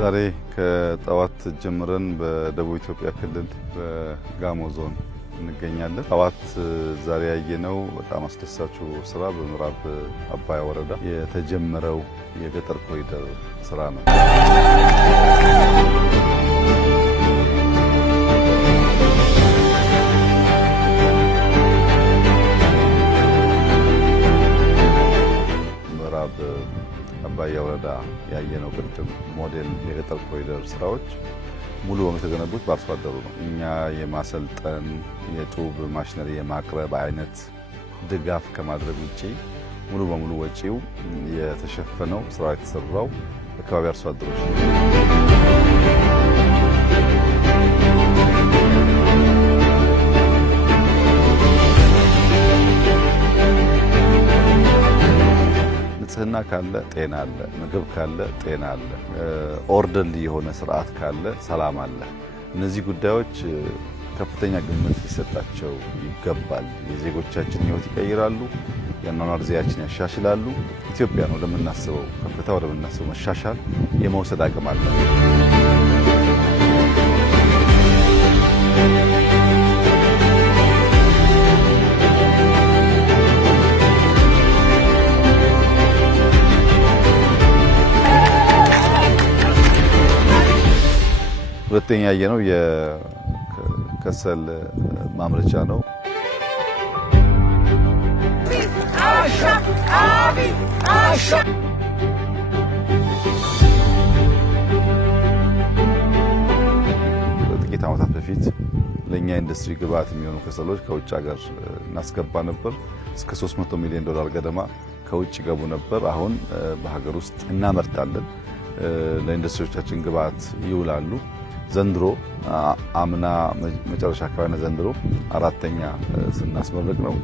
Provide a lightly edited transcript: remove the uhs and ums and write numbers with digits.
ዛሬ ከጠዋት ጀምረን በደቡብ ኢትዮጵያ ክልል በጋሞ ዞን እንገኛለን። ጠዋት ዛሬ ያየነው በጣም አስደሳቹ ስራ በምዕራብ አባያ ወረዳ የተጀመረው የገጠር ኮሪደር ስራ ነው። ምዕራብ አባያ ወረዳ ያየነው ቅድም ሞዴል የገጠር ኮሪደር ስራዎች ሙሉ በሙሉ የተገነቡት በአርሶ አደሩ ነው። እኛ የማሰልጠን የጡብ ማሽነሪ የማቅረብ አይነት ድጋፍ ከማድረግ ውጪ ሙሉ በሙሉ ወጪው የተሸፈነው ስራ የተሰራው በአካባቢ አርሶ አደሮች ነው። ንጽህና ካለ ጤና አለ፣ ምግብ ካለ ጤና አለ፣ ኦርደርሊ የሆነ ስርዓት ካለ ሰላም አለ። እነዚህ ጉዳዮች ከፍተኛ ግምት ሊሰጣቸው ይገባል። የዜጎቻችን ህይወት ይቀይራሉ፣ የአኗኗር ዘይቤያችን ያሻሽላሉ። ኢትዮጵያን ወደምናስበው ከፍታ ወደምናስበው መሻሻል የመውሰድ አቅም አለ። ሁለተኛ ያየነው የከሰል ማምረቻ ነው። ጥቂት ዓመታት በፊት ለኛ ኢንዱስትሪ ግብዓት የሚሆኑ ከሰሎች ከውጭ ሀገር እናስገባ ነበር። እስከ $300 ሚሊዮን ገደማ ከውጭ ገቡ ነበር። አሁን በሀገር ውስጥ እናመርታለን። ለኢንዱስትሪዎቻችን ግብዓት ይውላሉ። ዘንድሮ አምና መጨረሻ አካባቢ ዘንድሮ አራተኛ ስናስመርቅ ነው።